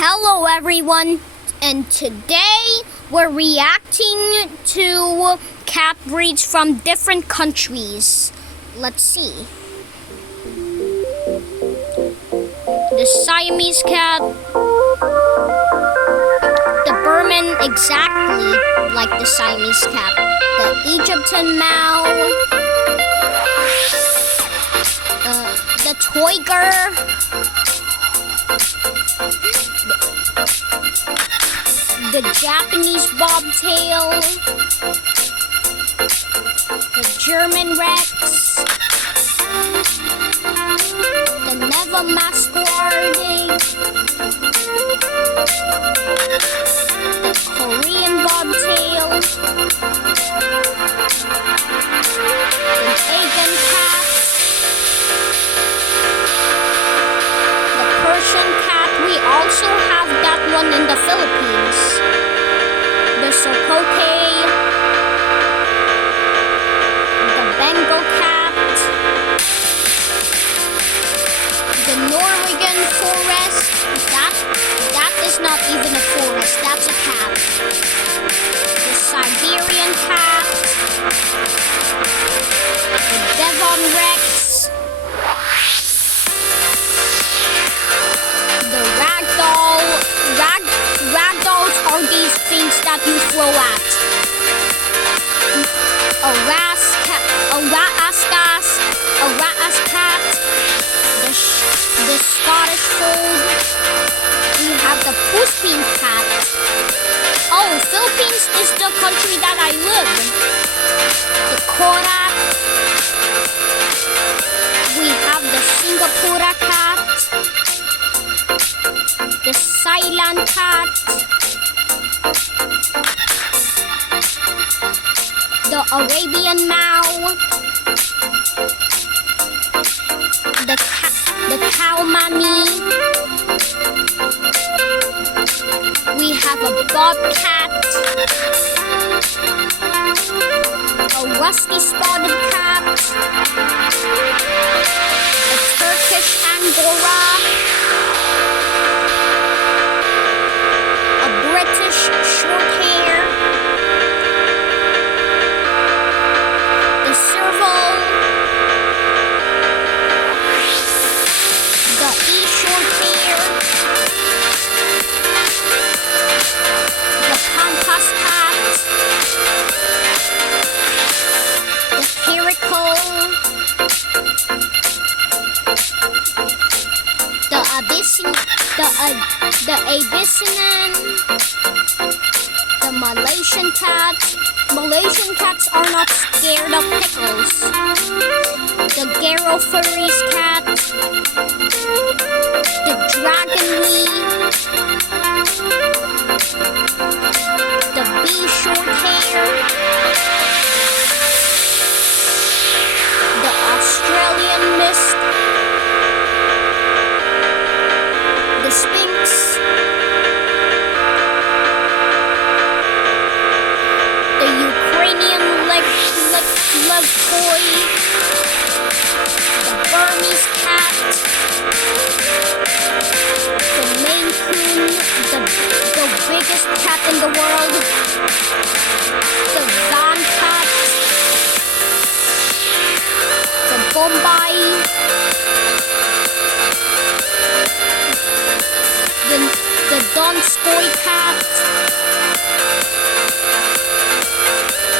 Hello everyone, and today we're reacting to cat breeds from different countries. Let's see. The Siamese cat, the Burman exactly like the Siamese cat, the Egyptian Mau, the Toiger, the Japanese bobtail, the German Rex, the Neva Masquerade, the Korean bobtail, the Asian cat, the Persian cat. We also have that one in the Philippines. The Sokoke, the Bengal cat, the Norwegian forest. That is not even a forest, that's a cat. The Siberian cat, the Devon Rex, the ragdoll. Ragdolls are these things that you throw at. A Raskas cat, the Scottish fold. We have the Puspin cat. Oh, Philippines is the country that I live. The Korat. We have the Singapore cat. The Ceylan cat, the Arabian Mau, the Kalmani. We have a bobcat, a rusty spotted cat, a Turkish Angora, short hair, the serval, the short hair, the pampas cat, the caracal, the Abyssinian, the Malaysian cat. Malaysian cats are not scared of pickles. The Garofurries cat, the Dragonly, the bee short hair, the Australian mist, the Sphinx, the Ukrainian Levkoi, the Burmese cat, the Maine Coon, the biggest cat in the world, the Van cat, the Bombay, the Donskoy cat,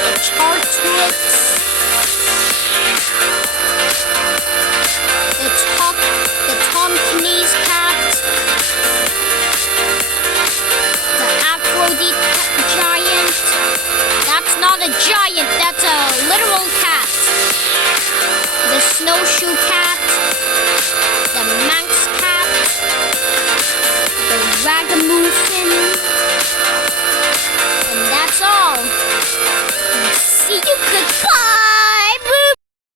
the Chartrix, the Tonkinese cat, the Aphrodite giant. That's not a giant, that's a literal cat. The snowshoe cat.